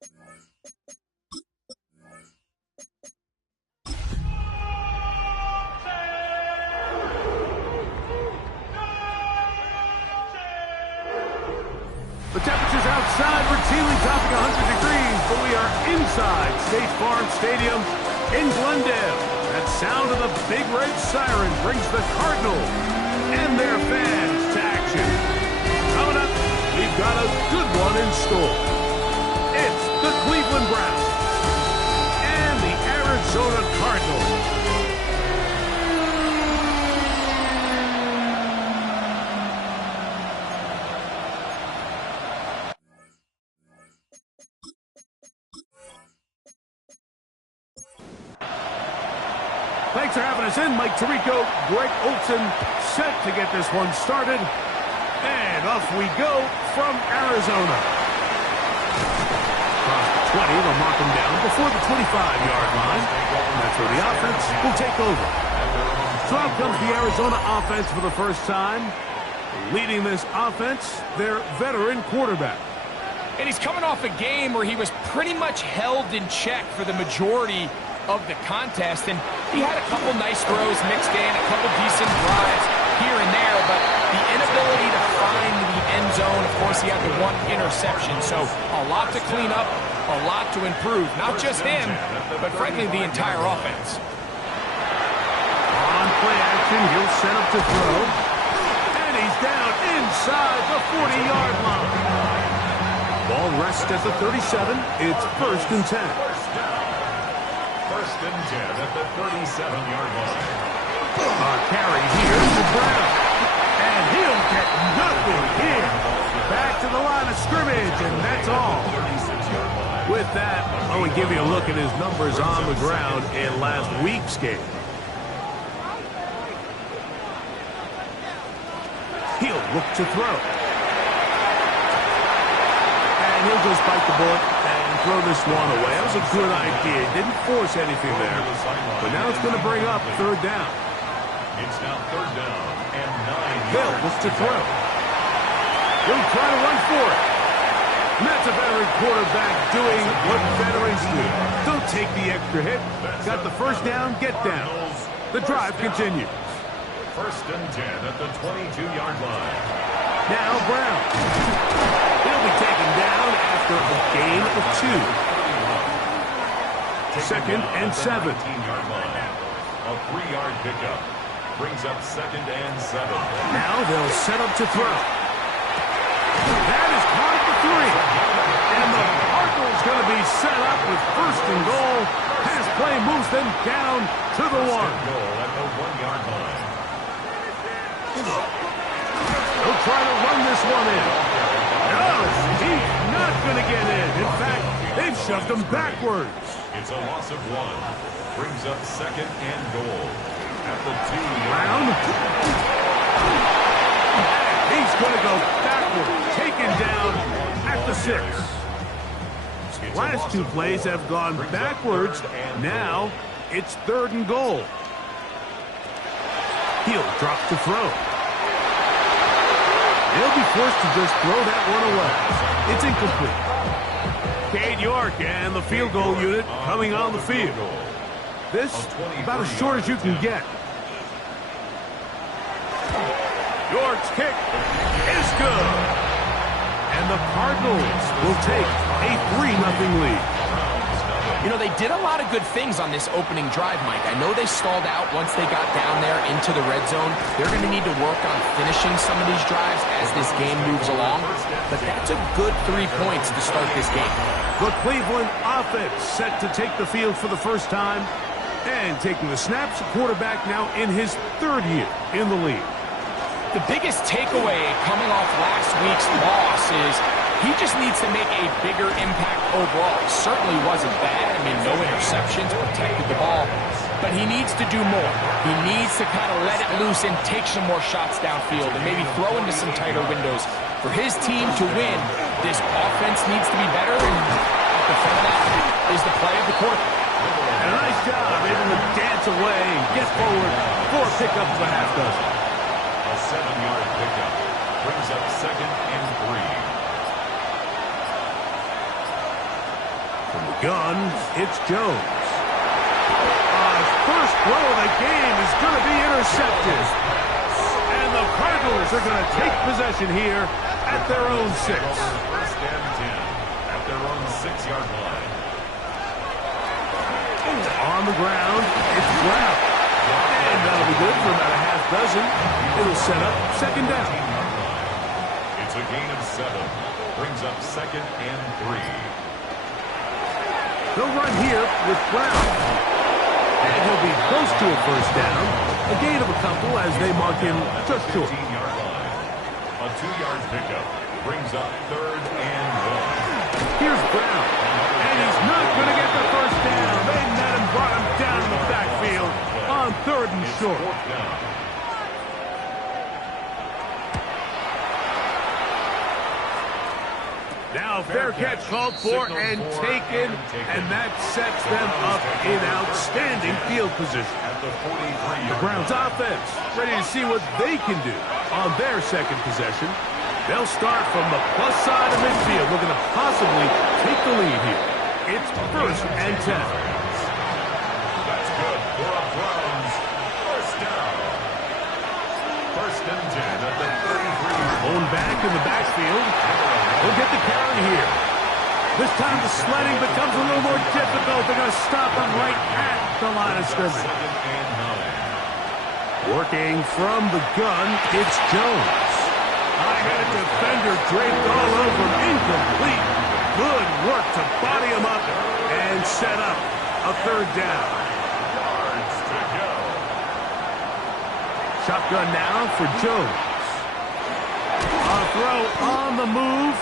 The temperatures outside routinely topping 100 degrees, but we are inside State Farm Stadium in Glendale. That sound of the Big Red Siren brings the Cardinals and their fans to action. Coming up, we've got a good one in store. It's the Cleveland Browns and the Arizona Cardinals. Thanks for having us in. Mike Tirico, Greg Olson set to get this one started. And off we go from Arizona. Across the 20, they'll mark them down before the 25-yard line. That's where the offense will take over. So out comes the Arizona offense for the first time. Leading this offense, their veteran quarterback. And he's coming off a game where he was pretty much held in check for the majority of the contest, and he had a couple nice throws mixed in, a couple decent drives here and there, but the inability to find the end zone, of course, he had the one interception, so a lot to clean up, a lot to improve. Not just him, but frankly, the entire offense. On play action, he'll set up to throw, and he's down inside the 40-yard line. Ball rests at the 37. It's 1st and 10. First and 10 at the 37-yard line. A carry here to Brown. And he'll get nothing here. Back to the line of scrimmage, and that's all. With that, I want to give you a look at his numbers on the ground in last week's game. He'll look to throw. And he'll just bite the bullet and throw this one away. That was a good idea. Didn't force anything there. But now it's going to bring up 3rd down. It's now 3rd down and 9. Hill looks to throw. He'll try to run for it. And that's a veteran quarterback doing what veterans do. Don't take the extra hit. Got the first down, get down. The drive continues. 1st and 10 at the 22-yard line. Now Brown. He'll be taken down after a gain of 2. 2nd and 7. 18-yard line. A 3-yard pickup. Brings up 2nd and 7. Now they'll set up to throw. That is caught at the 3. And the Cardinals going to be set up with 1st and goal. Pass play moves them down to the 1. Goal at the 1-yard line. They'll try to run this one in. No, he's not going to get in. In fact, they've shoved him backwards. It's a loss of 1. Brings up 2nd and goal at the 2. Brown. He's going to go backwards. Taken down at the 6. Last 2 plays have gone backwards. Now it's 3rd and goal. He'll drop to throw. He'll be forced to just throw that one away. It's incomplete. Cade York and the field goal unit coming on the field. This about as short as you can get. York's kick is good. And the Cardinals will take a 3-0 lead. You know, they did a lot of good things on this opening drive, Mike. I know they stalled out once they got down there into the red zone. They're going to need to work on finishing some of these drives as this game moves along. But that's a good 3 points to start this game. The Cleveland offense set to take the field for the first time. And taking the snaps, quarterback now in his 3rd year in the league. The biggest takeaway coming off last week's loss is he just needs to make a bigger impact overall. He certainly wasn't bad. I mean, no interceptions, protected the ball. But he needs to do more. He needs to kind of let it loose and take some more shots downfield and maybe throw into some tighter windows. For his team to win, this offense needs to be better. And at the front of that is the play of the quarterback. And a nice job able to dance away and get forward for a pickup of a half dozen. A 7-yard pickup brings up 2nd and 3. From the gun, it's Jones. First throw of the game is going to be intercepted. And the Cardinals are going to take possession here at their own 6. First and 10 at their own 6-yard line. On the ground, it's Brown. And that'll be good for about a half dozen. It'll set up second down. It's a gain of 7. Brings up second and 3. They'll run here with Brown. And he'll be close to a first down. A gain of a couple as they mark him just short. 15-yard line. A 2-yard pickup brings up third and 1. Here's Brown. And he's not going to get the first down. They met him, brought him down in the backfield on third and short. Fourth down. Now fair catch called for and taken, and that sets them up in outstanding field position. At the 43-yard The Browns offense ready to see what they can do on their second possession. They'll start from the plus side of midfield, looking to possibly take the lead here. It's first and 10. That's good for a Browns first down. First and 10 at the 33. Blown back in the backfield. We'll get the carry here. This time the sledding becomes a little more difficult. They're going to stop him right at the line of scrimmage. Second and 9. Working from the gun, it's Jones. High-headed defender draped all over him. Incomplete. Good work to body him up and set up a third down. Yards to go. Shotgun now for Jones. A throw on the move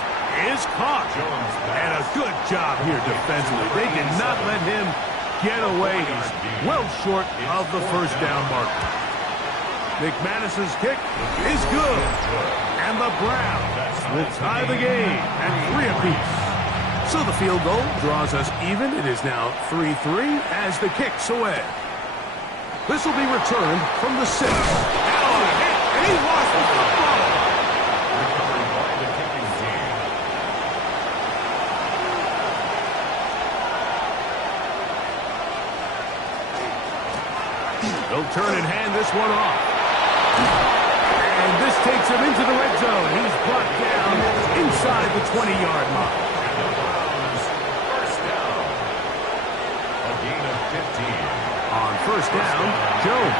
is caught. And a good job here defensively. They did not let him get away. He's well short of the first down marker. McManus's kick is good. And the Browns will tie the game at 3 apiece. So the field goal draws us even. It is now 3-3 as the kick's away. This will be returned from the 6. Now a hit, and he lost the football. Recovered by the kicking team. They'll turn and hand this one off. And this takes him into the red zone. He's brought down inside the 20-yard line. And the Browns first down. A gain of 15. On first down, Jones.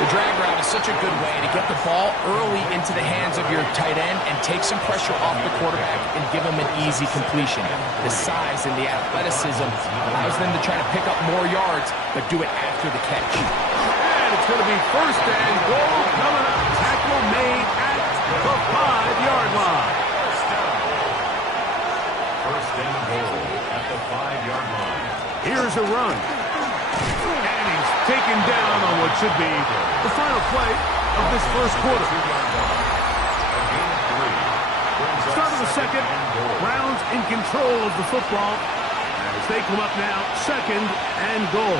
The drag route is such a good way to get the ball early into the hands of your tight end and take some pressure off the quarterback and give him an easy completion. The size and the athleticism allows them to try to pick up more yards, but do it after the catch. And it's going to be first and goal coming up. Tackle made at the 5-yard line. First down. First and goal at the 5-yard line. Here's a run. And he's taken down on what should be the final play of this first quarter. Start of the second. Browns in control of the football as they come up now, second and goal.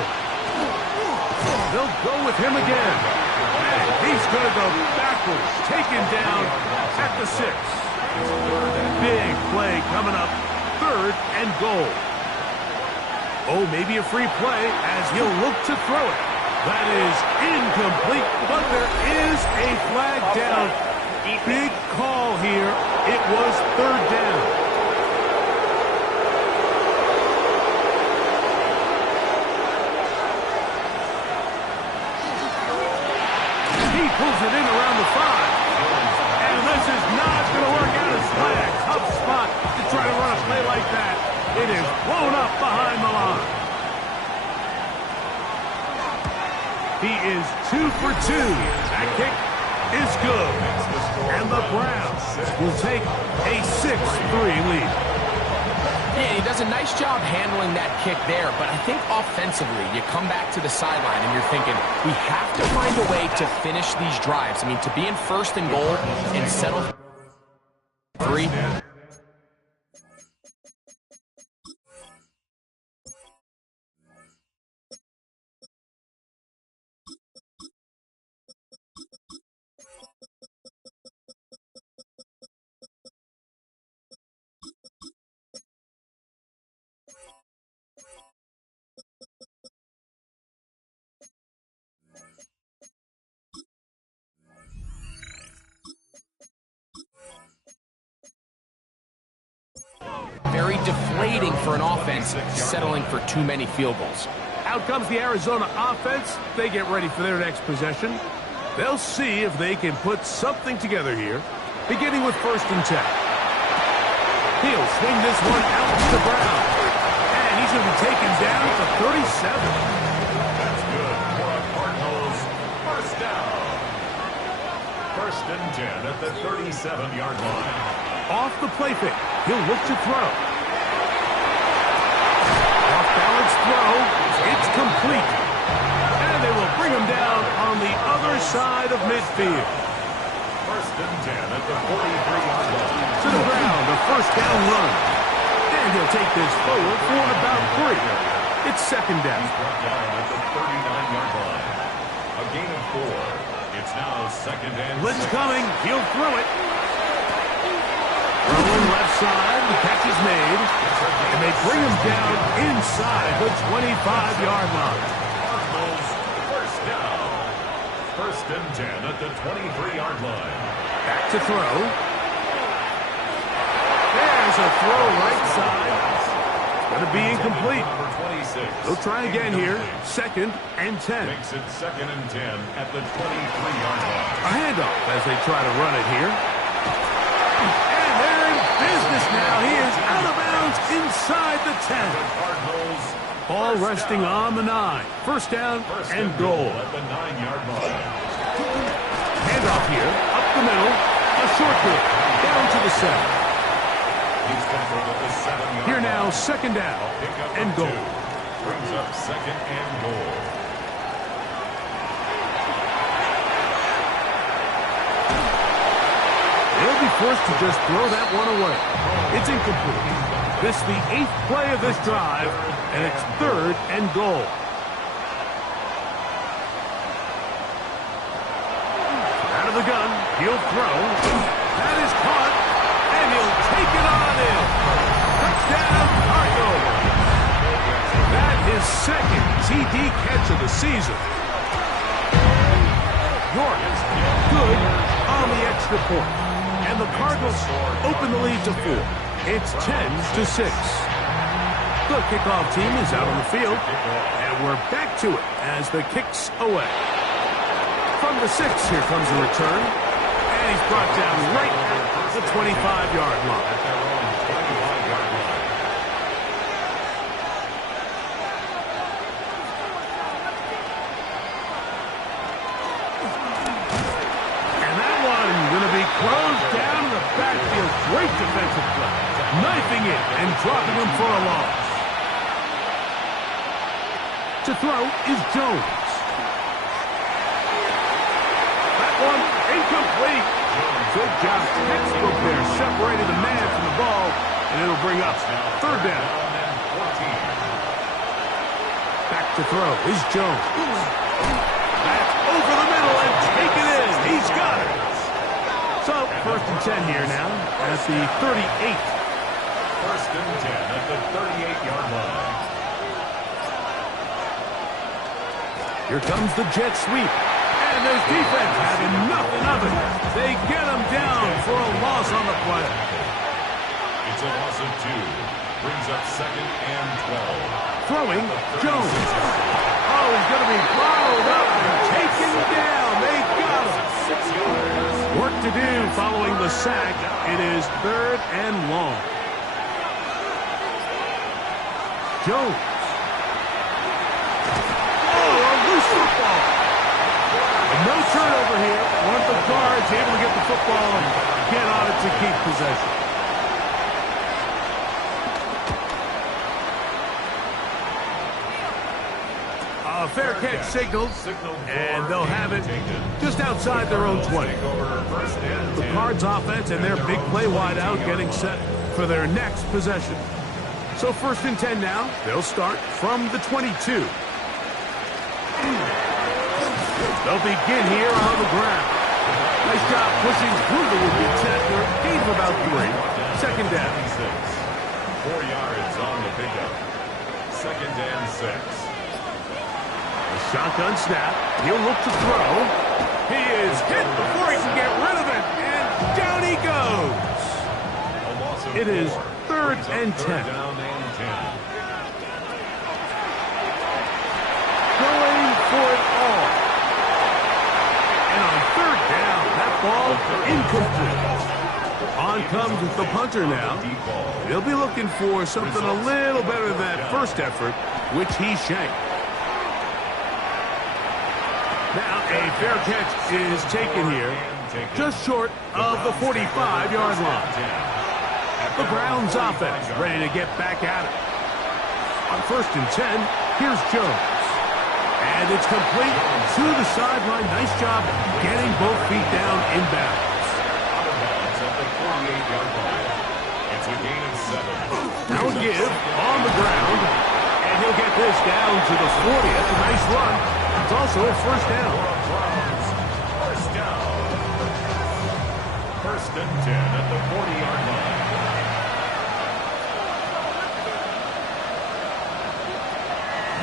They'll go with him again. And he's going to go backwards, taken down at the 6. Big play coming up, third and goal. Oh, maybe a free play as he'll look to throw it. That is incomplete, but there is a flag down. Big call here. It was third down. He pulls it in around the 5. And this is not going to work out as flag. Tough spot to try to run a play like that. It is blown up behind the line. He is 2 for 2. That kick is good. And the Browns will take a 6-3 lead. Yeah, he does a nice job handling that kick there, but I think offensively, you come back to the sideline and you're thinking, we have to find a way to finish these drives. I mean, to be in first and goal and settle 3, for an offense settling for too many field goals. Out comes the Arizona offense. They get ready for their next possession. They'll see if they can put something together here, beginning with 1st and 10. He'll swing this one out to Brown. And he's going to be taken down to 37. That's good for a Cardinals first down. 1st and 10 at the 37-yard line. Off the play fake. He'll look to throw. Off-balance throw. It's complete. And they will bring him down on the other side of midfield. 1st and 10 at the 43-yard line. To the ground, a 1st down run. And he'll take this forward for about 3. It's 2nd down. He's brought down at the 39-yard line. A gain of 4. It's now 2nd and 6. Blitz coming. He'll throw it. Throwing left side. The catch is made. And they bring him down inside the 25-yard line. Cardinals first down. 1st and 10 at the 23-yard line. Back to throw. There's a throw right side. Going to be incomplete. Number 26. They'll try again here. 2nd and 10. Makes it 2nd and 10 at the 23-yard line. A handoff as they try to run it here. And they're in business now. He is out of bounds inside the 10. The Cardinals Ball first resting down. on the 9. 1st down First and goal. at the 9-yard line. Handoff here. Up the middle. A short kick. Down to the 7. He's tackled at the 7-yard Here now, line. 2nd down Pick up and of goal. 2. Brings up 2nd and goal. They'll be forced to just throw that one away. It's incomplete. This is the 8th play of this drive, and it's 3rd and goal. Out of the gun, he'll throw. That is caught, and he'll take it on in. Touchdown, Cardinals. That is 2nd TD catch of the season. York is good on the extra point. And the Cardinals open the lead to 4. It's 10-6. The kickoff team is out on the field, and we're back to it as the kick's away. From the 6, here comes the return, and he's brought down right at the 25-yard line. At their own 25-yard line. And that one going to be closed down in the backfield. Great defensive play. Knifing it and dropping him for a loss. To throw is Jones. That one incomplete. Good job. Textbook there. Separated the man from the ball, and it'll bring up 3rd down. Back to throw is Jones. That's over the middle and taken in. He's got it. So, 1st and 10 here now at the 38th. 1st and 10 at the 38-yard line. Here comes the jet sweep. And there's defense having nothing of it. They get him down for a loss on the play. It's a loss of 2. Brings up 2nd and 12. Throwing, Jones. Oh, he's going to be bottled up and taken down. They got him. 6 yards. Work to do following the sack. It is 3rd and long. Jones. Oh, a loose football. No turnover here. One of the guards able to get the football and get on it to keep possession. A fair catch signaled, and they'll have it just outside their own 20. The Cards offense and their big play wideout getting set for their next possession. So 1st and 10 now. They'll start from the 22. They'll begin here on the ground. Nice job pushing through the would-be tackler. Gain of about 3. 2nd down. 4 yards on the pickup. 2nd and 6. A shotgun snap. He'll look to throw. He is hit before he can get rid of it. And down he goes. It is 3rd and 10. Down and 10. comes the punter now. He'll be looking for something a little better than that first effort, which he shanked. Now a fair catch is taken here, just short of the 45-yard line. The Browns offense ready to get back at it. On 1st and 10, here's Jones. And it's complete to the sideline. Nice job getting both feet down inbounds. Now a give on the ground. And he'll get this down to the 40. That's a nice run. It's also a first down. First down. 1st and 10 at the 40-yard line.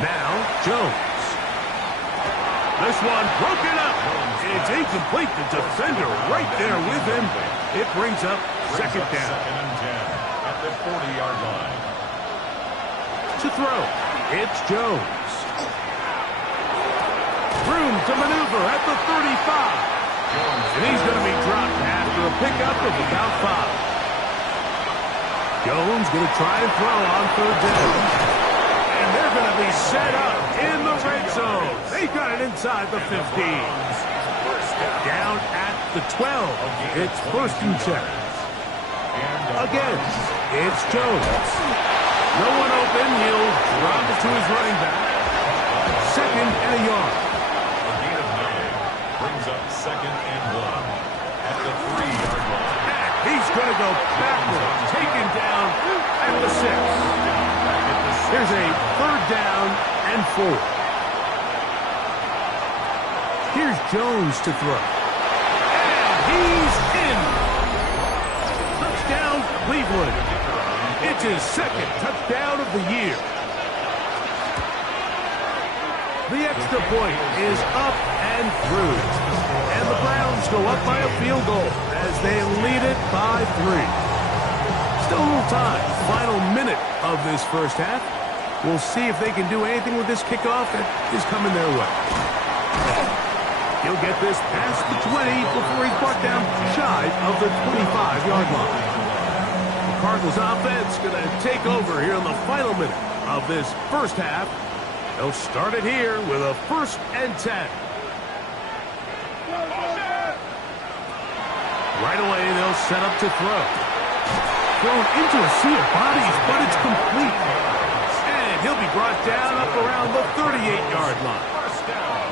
Now, Jones. This one broken up. It's incomplete. The defender right there with him. It brings up second down. 2nd and 10 at the 40-yard line. To throw, it's Jones. Room to maneuver at the 35. And he's going to be dropped after a pickup of about 5. Jones going to try and throw on 3rd down. And they're going to be set up in the red zone. They've got it inside the 15. Down at the 12. It's 1st and 10. Again, it's Jones. No one open. He'll drop it to his running back. 2nd and a yard. A gain of 9 brings up 2nd and 1 at the 3-yard line. And he's going to go backwards. Taken down at the 6. Here's a 3rd down and 4. Here's Jones to throw. And he's in. Touchdown, Cleveland. It's his 2nd touchdown of the year. The extra point is up and through. And the Browns go up by a field goal as they lead it by 3. Still a little time. Final minute of this first half. We'll see if they can do anything with this kickoff that is coming their way. He'll get this past the 20 before he's brought down shy of the 25-yard line. The Cardinals offense going to take over here in the final minute of this first half. They'll start it here with a 1st and 10. Right away, they'll set up to throw. Thrown into a sea of bodies, but it's complete. And he'll be brought down up around the 38-yard line. First down.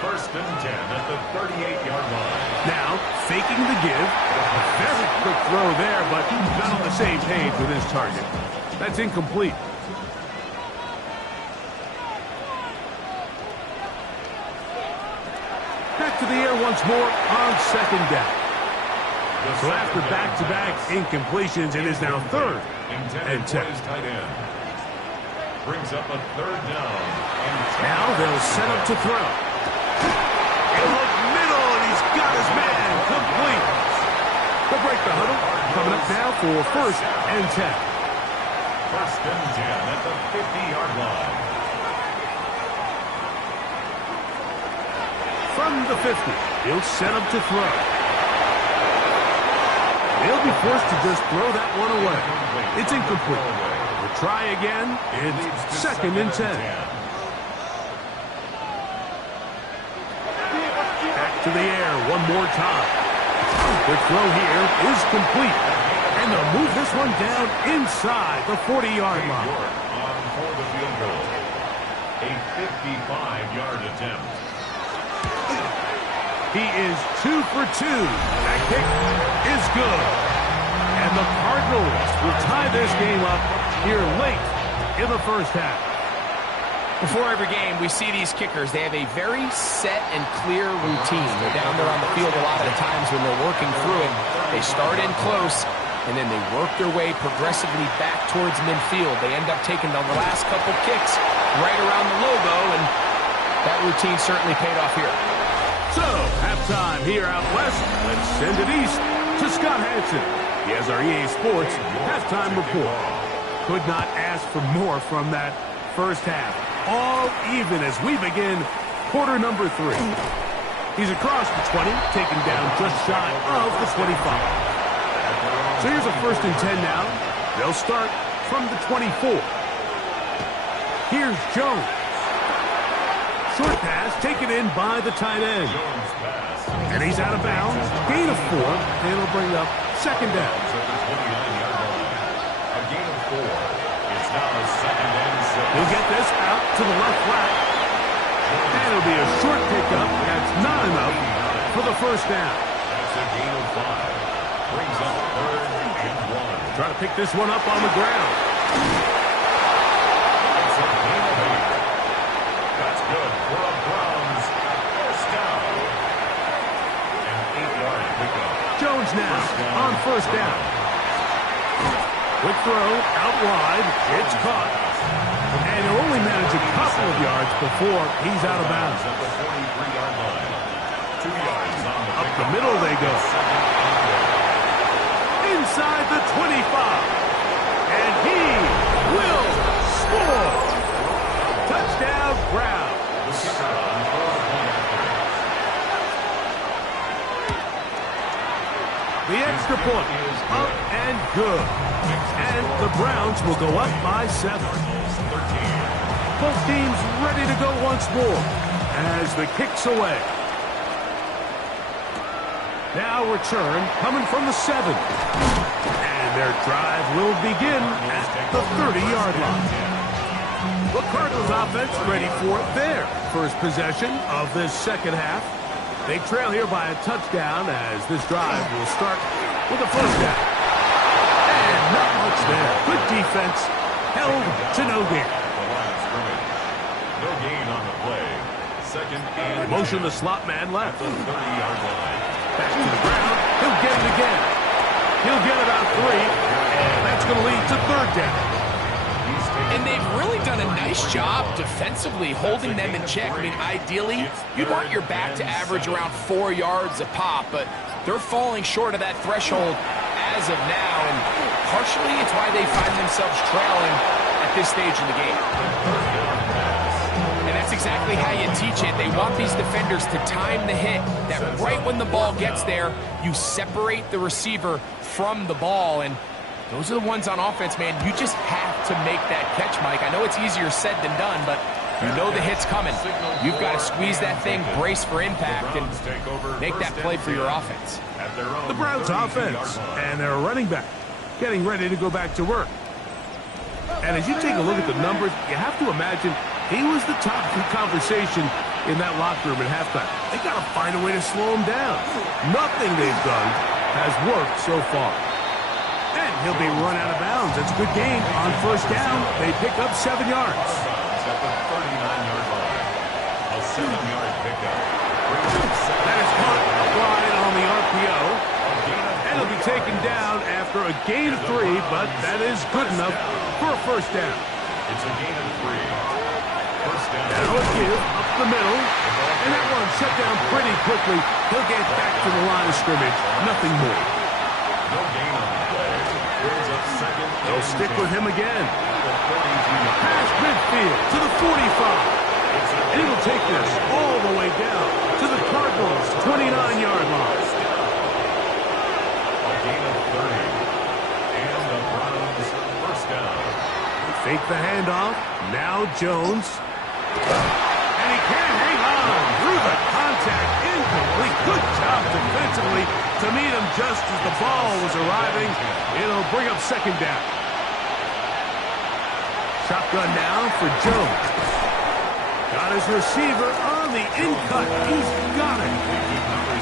1st and 10 at the 38-yard line. Now, faking the give. A very quick throw there, but not on the same page with his target. That's incomplete. Back to the air once more on 2nd down. So after back-to-back incompletions, it is now 3rd and 10. Tight end. Brings up a 3rd down. Now they'll set up to throw. In the middle, and he's got his man complete. They'll break the huddle. Coming up now for 1st and 10. 1st and 10 at the 50-yard line. From the 50, he'll set up to throw. He'll be forced to just throw that one away. It's incomplete. We'll try again. It's 2nd and 10. Back to the air one more time. The throw here is complete. And they'll move this one down inside the 40-yard line. On for the field goal. A 55-yard attempt. He is 2 for 2. That kick is good. And the Cardinals will tie this game up here late in the first half. Before every game, we see these kickers. They have a very set and clear routine. They're down there on the field a lot of the times when they're working through it. They start in close, and then they work their way progressively back towards midfield. They end up taking the last couple kicks right around the logo, and that routine certainly paid off here. So, halftime here out west. Let's send it east to Scott Hansen. He has our EA Sports halftime report. Could not ask for more from that first half. All even as we begin quarter number 3. He's across the 20, taken down just shy of the 25. So here's a 1st and 10 now. They'll start from the 24. Here's Jones. Short pass taken in by the tight end. And he's out of bounds. Gain of 4. And it'll bring up 2nd down. A gain of 4. It's now 2nd and 6. He'll get this out to the left flat. And it'll be a short pickup. That's not enough for the 1st down. That's a gain of 5. Brings up 3rd and 1. Try to pick this one up on the ground. It's a gain of 8. That's good for a Browns 1st down. An 8-yard pickup. Jones now on 1st down. Quick throw out wide. It's caught. And he'll only manage a couple of yards before he's out of bounds. At the 43-yard line. 2 yards on the Up the middle they go. Inside the 25. And he will score. Touchdown, Browns. The kicker on for the point after. The extra point is up and good. And the Browns will go up by 7. Both teams ready to go once more as the kick's away. Now return coming from the 7. And their drive will begin at the 30-yard line. The Cardinals offense ready for their first possession of this 2nd half. They trail here by a touchdown as this drive will start with a 1st down. And not much there. Good defense. Held to no gain. The line of scrimmage. No gain on the play. 2nd and Motion the slot man left. the 30-yard line. Back to the ground. He'll get it again. He'll get about 3. And that's going to lead to 3rd down. And they've really done a nice job defensively holding them in check. I mean, ideally, you'd want your back to average around 4 yards a pop, but they're falling short of that threshold as of now, and partially it's why they find themselves trailing at this stage in the game. And that's exactly how you teach it. They want these defenders to time the hit, that right when the ball gets there, you separate the receiver from the ball, and those are the ones on offense, man. You just have to make that catch, Mike. I know it's easier said than done, but you know the hit's coming. You've got to squeeze that thing, brace for impact, and make that play for your offense. The Browns offense and their running back getting ready to go back to work. And as you take a look at the numbers, you have to imagine he was the top of the conversation in that locker room at halftime. They got to find a way to slow him down. Nothing they've done has worked so far. And he'll be run out of bounds. It's a good gain on 1st down. They pick up 7 yards. At the 39-yard line. A 7-yard pickup. That is caught wide on the RPO. And he'll be taken down after a gain of 3, but that is good enough for a 1st down. It's a gain of 3. 1st down. Now a give up the middle. And that one shut down pretty quickly. He'll get back to the line of scrimmage. Nothing more. No gain on the play. Brings up 2nd. They'll stick with him again. The 42-yard Past midfield to the 45. And he will take this all the way down to the Cardinals' 29-yard line. A gain of 30. And the Browns 1st down. Fake the handoff. Now Jones. And he can't hang on through the contact. Incomplete. Good job defensively to meet him just as the ball was arriving. It'll bring up 2nd down. Shotgun now for Jones. Got his receiver on the in-cut. He's got it.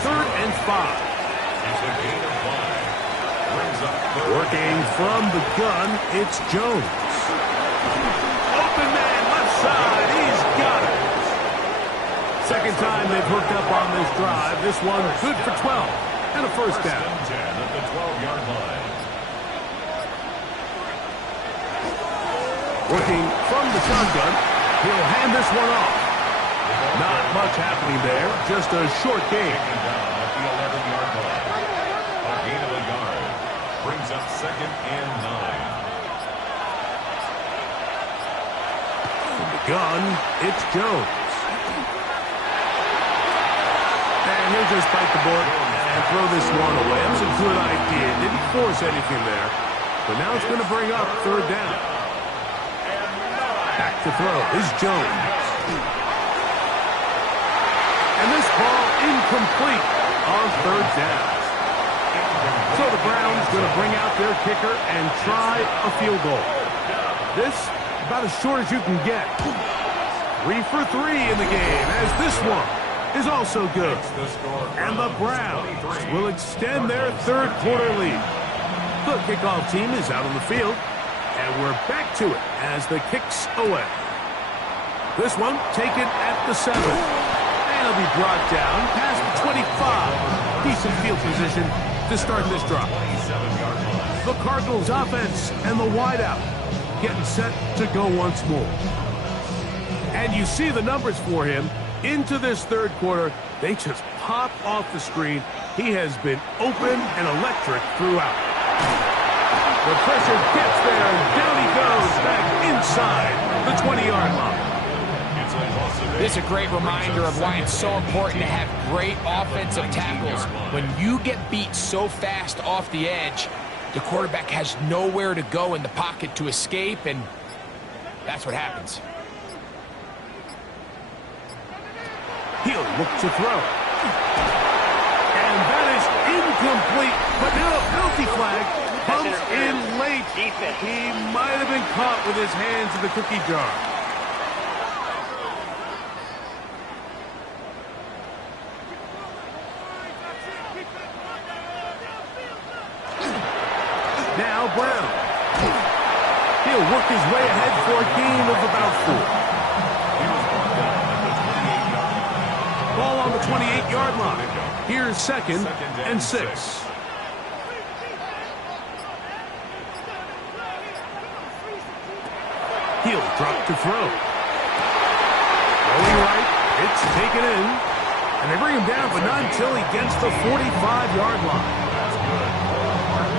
3rd and 5. It's a gain of 5. Brings up 3rd. Working from the gun, it's Jones. Open man, left side. He's got it. 2nd time they've hooked up on this drive. This one good for 12 and a 1st down. 10 at the 12-yard line. Working from the shotgun, he'll hand this one off. Not much happening there, just a short gain. Taken down at the 11-yard line. A gain of a yard. Brings up 2nd and 9. From the gun, it's Jones. And he'll just bite the board. And and throw this one away. That was a good idea. Didn't force anything there. But now it's going to bring up third down. Back to throw is Jones. And this ball incomplete on third down. So the Browns going to bring out their kicker and try a field goal. This about as short as you can get. 3 for 3 in the game, as this one is also good. And the Browns will extend their third quarter lead. The kickoff team is out on the field, and we're back to it as the kick's away. This one taken at the 7. And it'll be brought down past the 25. Decent field position to start this drive. The Cardinals offense and the wideout getting set to go once more. And you see the numbers for him into this third quarter. They just pop off the screen. He has been open and electric throughout. The pressure gets there, and down he goes back inside the 20-yard line. This is a great reminder of why it's so important to have great offensive tackles. When you get beat so fast off the edge, the quarterback has nowhere to go in the pocket to escape, and that's what happens. He'll look to throw. And that is incomplete, but now a penalty flag comes in late. He might have been caught with his hands in the cookie jar. Now Brown. He'll work his way ahead for a gain of about 4. Ball on the 28-yard line. Here's 2nd and 6. He'll drop to throw. Going right. It's taken in. And they bring him down, but not until he gets the 45-yard line.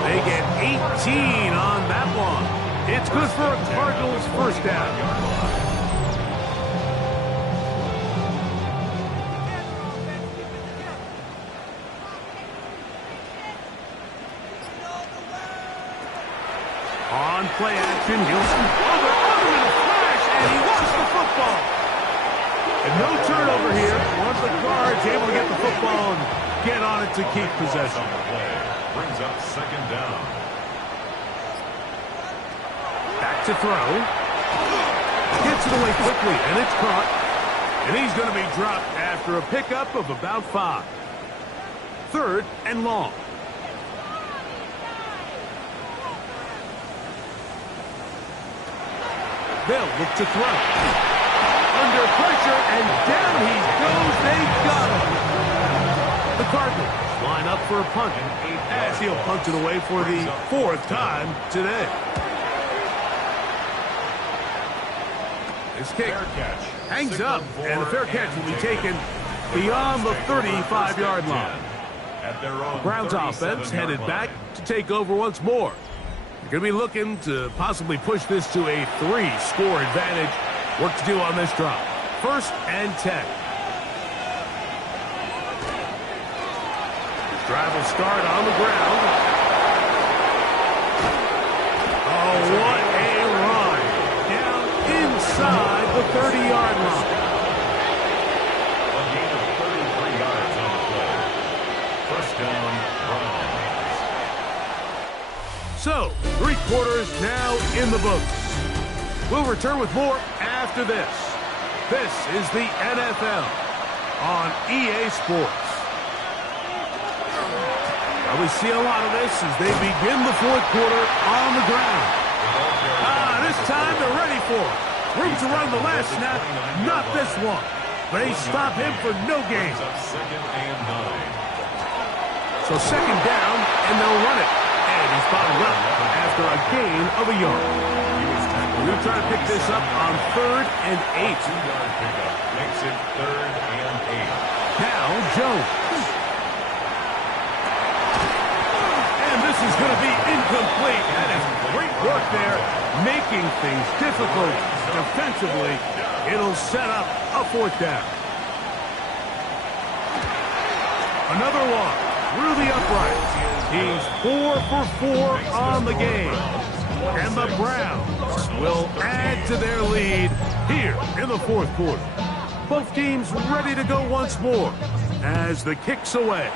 They get 18 on that one. It's good for a Cardinals first down. On play action, he'll scoop over in a flash, and he lost the football. And no turnover here. Once the guard's able to get the football and get on it to keep possession. Brings up 2nd down. Back to throw. Gets it away quickly, and it's caught. And he's going to be dropped after a pickup of about 5. 3rd and long. They'll look to throw. Under pressure, and down he goes. They got him. The Cardinals line up for a punt, as he'll punt it away for the 4th time today. This kick hangs up, and the fair catch will be taken beyond the 35-yard line. The Browns offense headed back to take over once more. They're going to be looking to possibly push this to a 3-score advantage. Work to do on this drive. 1st and 10. Drive will start on the ground. Oh, what a run. Down inside the 30-yard line. A gain of 33 yards on the play. First down, Browns. So, 3 quarters now in the books. We'll return with more after this. This is the NFL on EA Sports. We see a lot of this as they begin the 4th quarter on the ground. This time they're ready for it. Room to run the last snap, not this one. They stop him for no gain. So 2nd down, and they'll run it. And he's bottled up after a gain of a yard. We'll try to pick this up on 3rd and 8. 2-yard pickup makes it 3rd and 8. Now Jones. This is going to be incomplete. That is great work there, making things difficult defensively. It'll set up a 4th down. Another one. through the uprights. He's 4 for 4 on the game. And the Browns will add to their lead here in the fourth quarter. Both teams ready to go once more as the kick's away.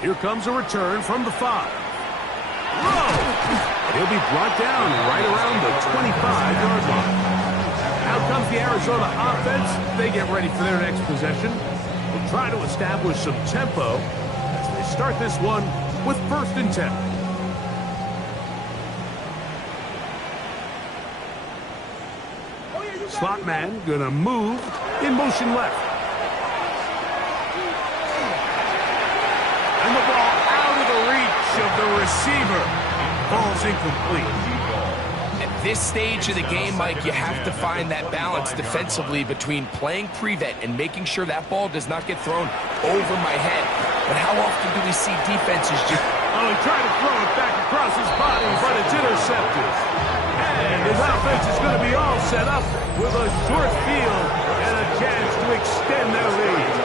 Here comes a return from the 5. Whoa! He'll be brought down right around the 25-yard line. Out comes the Arizona offense. They get ready for their next possession. They'll try to establish some tempo as they start this one with 1st and 10. Slot man gonna move in motion left. And the ball out of the reach of the receiver. Ball's incomplete. At this stage of the game, Mike, you have to find that balance defensively between playing prevent and making sure that ball does not get thrown over my head. But how often do we see defenses just... Oh, he tried to throw it back across his body, but it's intercepted. And his offense is going to be all set up with a short field and a chance to extend their lead.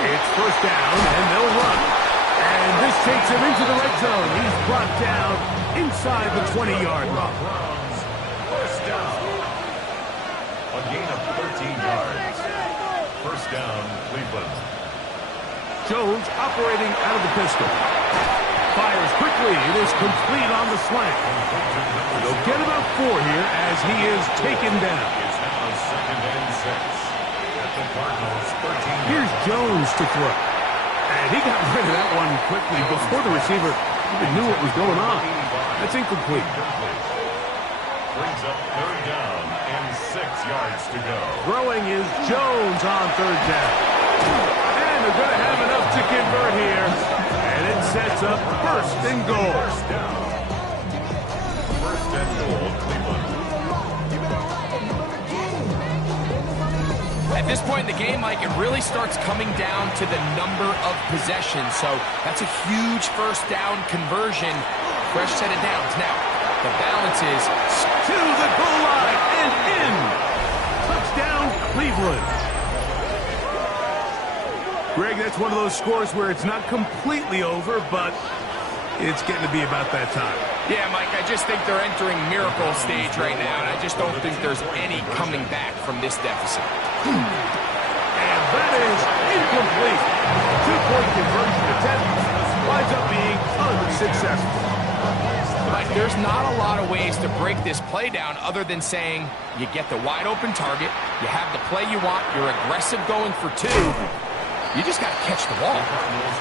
It's 1st down, and they'll run. And this takes him into the red zone. He's brought down inside the 20-yard line. 1st down. A gain of 13 yards. 1st down, Cleveland. Jones operating out of the pistol. Fires quickly. It is complete on the slant. They'll get about 4 here as he is taken down. It's now 2nd and 6. At the Cardinals, 13. Here's Jones to throw. And he got rid of that one quickly before the receiver even knew what was going on. That's incomplete. Brings up 3rd down and 6 yards to go. Throwing is Jones on 3rd down. And they're going to have enough to convert here. And it sets up 1st and goal. 1st and goal, Cleveland. At this point in the game, Mike, it really starts coming down to the number of possessions. So that's a huge 1st down conversion. Fresh set of downs. Now, the balance is to the goal line and in. Touchdown, Cleveland. Greg, that's one of those scores where it's not completely over, but it's getting to be about that time. Yeah, Mike, I just think they're entering miracle stage right now, and I just don't think there's any coming back from this deficit. And that is incomplete. 2-point conversion attempt winds up being unsuccessful. Mike, there's not a lot of ways to break this play down other than saying you get the wide open target, you have the play you want, you're aggressive going for 2. You just got to catch the ball.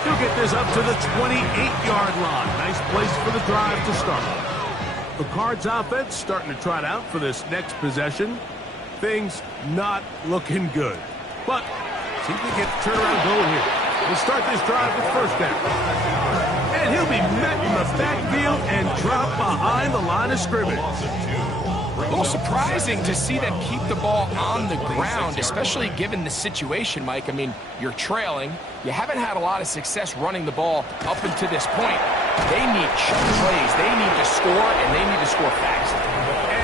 He'll get this up to the 28-yard line. Nice place for the drive to start. The Cards offense starting to trot out for this next possession. Things not looking good. But see if we get the turnaround goal here. We'll start this drive with 1st down. And he'll be met in the backfield and drop behind the line of scrimmage. A little surprising to see them keep the ball on the ground, especially given the situation, Mike. I mean, you're trailing. You haven't had a lot of success running the ball up until this point. They need chunk plays. They need to score, and they need to score fast.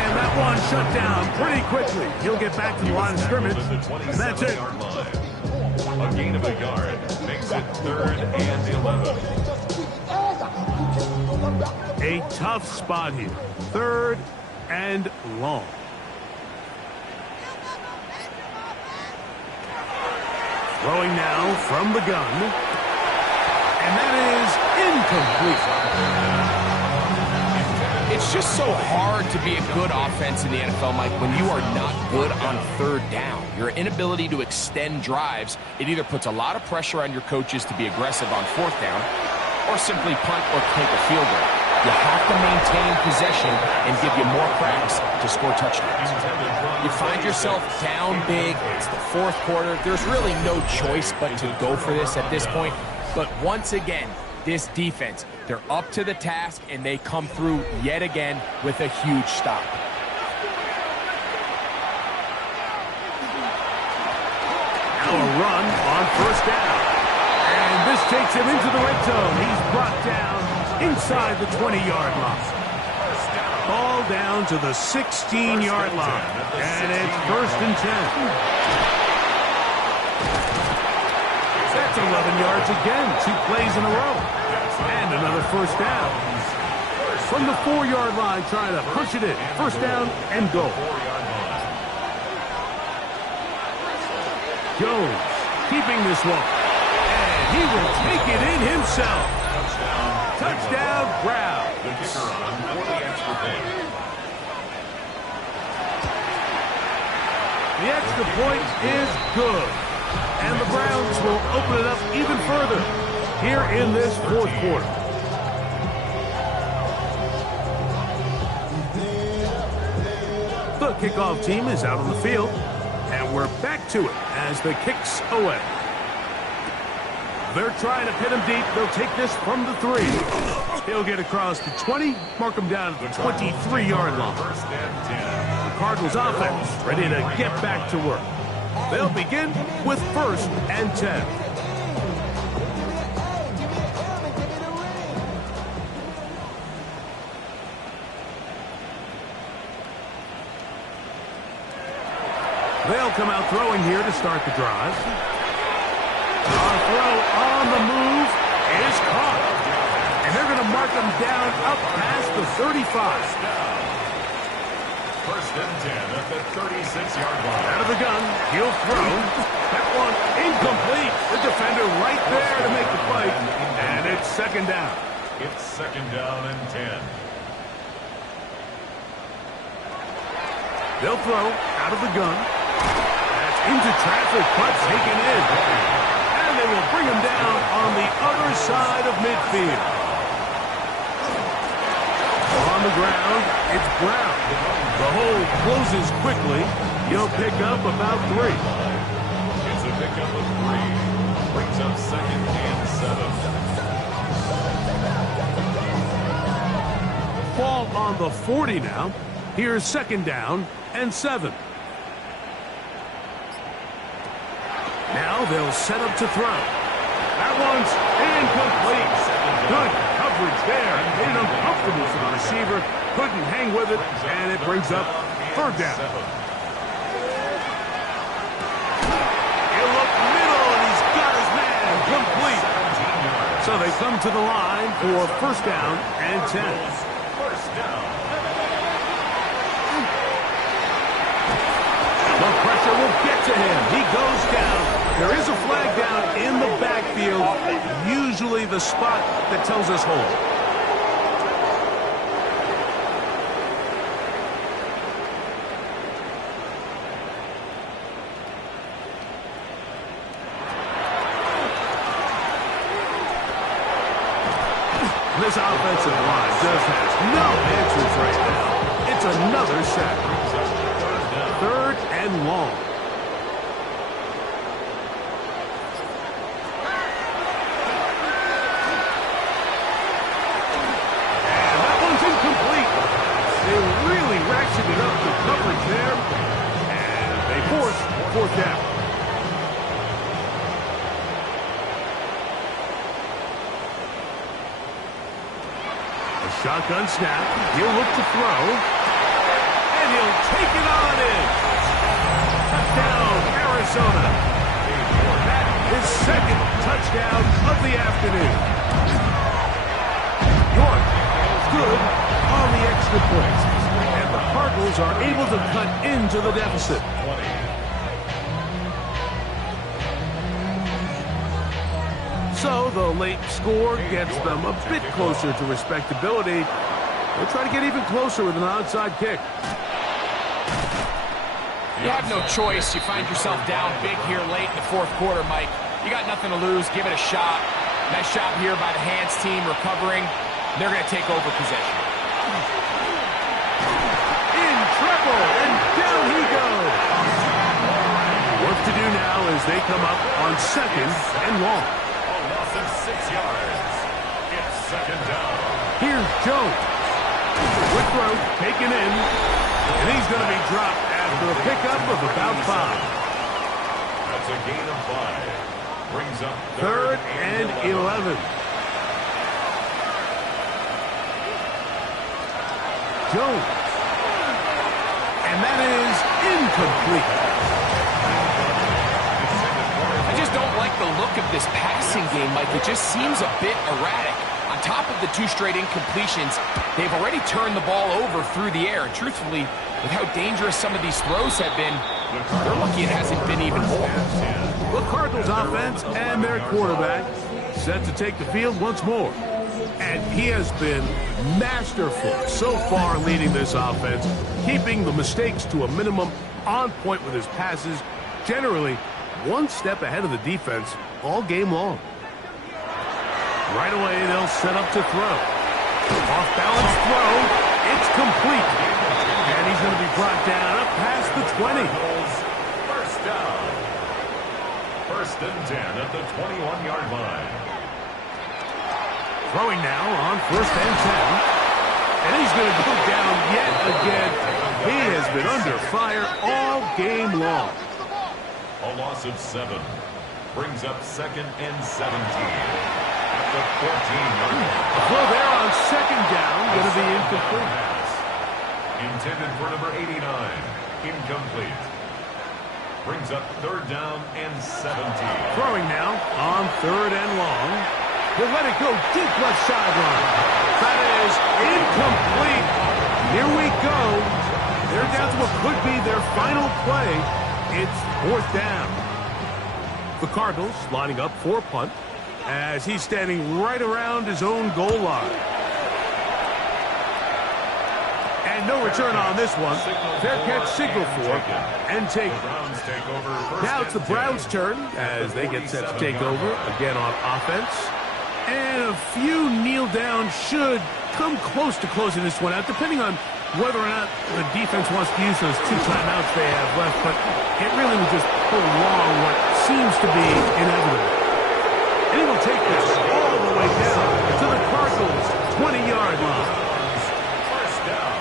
And that one shut down pretty quickly. He'll get back to the line of scrimmage, and that's it. A gain of a yard makes it 3rd and 11. A tough spot here. 3rd and long. Throwing now from the gun. And that is incomplete. It's just so hard to be a good offense in the NFL, Mike, when you are not good on 3rd down. Your inability to extend drives, it either puts a lot of pressure on your coaches to be aggressive on 4th down or simply punt or kick a field goal. You have to maintain possession and give you more cracks to score touchdowns. You find yourself down big. It's the 4th quarter. There's really no choice but to go for this at this point. But once again, this defense, they're up to the task, and they come through yet again with a huge stop. Now a run on 1st down. And this takes him into the red zone. He's brought down inside the 20-yard line. Ball down to the 16-yard line. And it's 1st and 10. That's 11 yards again, 2 plays in a row. And another 1st down. From the 4-yard line, trying to push it in. 1st down and goal. Jones keeping this one. And he will take it in himself. Touchdown, Brown. The kicker on for the extra point. The extra point is good. And the Browns will open it up even further here in this 4th quarter. The kickoff team is out on the field. And we're back to it as the kick's away. They're trying to pin him deep. They'll take this from the 3. He'll get across the 20, mark him down at the 23-yard line. 1st and 10. The Cardinals offense ready to get back to work. They'll begin with 1st and 10. They'll come out throwing here to start the drive. Our throw on the move is caught. And they're going to mark him down up past the 35. 1st and 10 at the 36-yard line. Out of the gun, he'll throw. That one incomplete. The defender right there to make the play. And it's 2nd down. It's 2nd down and 10. They'll throw out of the gun. That's into traffic, but taken in. And they will bring him down on the other side of midfield. On the ground, it's Brown. The hole closes quickly. He'll pick up about 3. It's a pickup of 3. Brings up 2nd and 7. Ball on the 40 now. Here's 2nd down and 7. Now they'll set up to throw. That one's incomplete. Good coverage there. Made it uncomfortable for the receiver. Couldn't hang with it, and it brings up 3rd down. He'll look middle, and he's got his man complete. So they come to the line for 1st down and 10. 1st down. The pressure will get to him. He goes down. There is a flag down in the backfield, usually the spot that tells us hold. This offensive line just has no answers right now. It's another sack. 3rd and long. And that one's incomplete. They really ratcheted up the coverage there. And they force 4th down. A shotgun snap. He'll look to throw. And he'll take it on in. Touchdown, Arizona. That is 2nd touchdown of the afternoon. York good on the extra point. And the Cardinals are able to cut into the deficit. 20. So the late score gets them a bit closer to respectability. They'll try to get even closer with an onside kick. You have no choice. You find yourself down big here late in the 4th quarter, Mike. You got nothing to lose. Give it a shot. Nice job here by the hands team recovering. They're going to take over possession. In trouble, and down he goes. Work to do now as they come up on 2nd and long. A loss of 6 yards. It's 2nd down. Here's Jones. Quick throw, taken in, and he's going to be dropped after a pickup of about 5. That's a gain of 5. Brings up 3rd and 11. Jones And that is incomplete. I just don't like the look of this passing game, Mike. It just seems a bit erratic. On top of the 2 straight incompletions, they've already turned the ball over through the air. And truthfully, with how dangerous some of these throws have been, they're lucky it hasn't been even more. The Cardinals offense and their quarterback set to take the field once more. And he has been masterful so far leading this offense, keeping the mistakes to a minimum, on point with his passes, generally one step ahead of the defense all game long. Right away, they'll set up to throw. Off-balance throw. It's complete. And he's going to be brought down up past the 20. First down. First and 10 at the 21-yard line. Throwing now on first and 10. And he's going to go down yet again. He has been under fire all game long. A loss of 7. Brings up second and 17. At the 14-yard line. Well, there on second down. Going to be incomplete. Intended for number 89. Incomplete. Brings up third down and 17. Throwing now on third and long. He'll let it go deep left sideline. That is incomplete. Here we go. They're down to what could be their final play. It's fourth down. The Cardinals lining up for a punt as he's standing right around his own goal line. And no return on this one. Fair catch signal for and take. Now it's the Browns' turn as they get set to take over again on offense. And a few kneel down should come close to closing this one out, depending on whether or not the defense wants to use those 2 timeouts they have left. But it really would just prolong what seems to be inevitable. And he will take this all the way down to the Cardinals' 20-yard line. First down.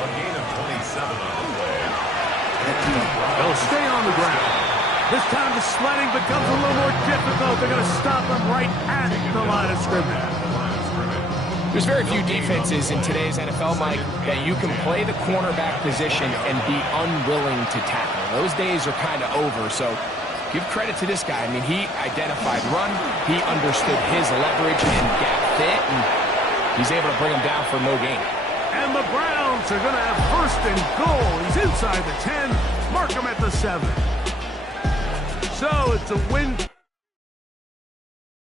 A gain of 27 on the play. They'll stay on the ground. This time the sledding becomes a little more difficult. They're going to stop him right at the line of scrimmage. There's very few defenses in today's NFL, Mike, that you can play the cornerback position and be unwilling to tackle. Those days are kind of over, so give credit to this guy. I mean, he identified run, he understood his leverage and gap fit, and he's able to bring him down for no gain. And the Browns are going to have first and goal. He's inside the 10. Mark him at the 7. So it's a win.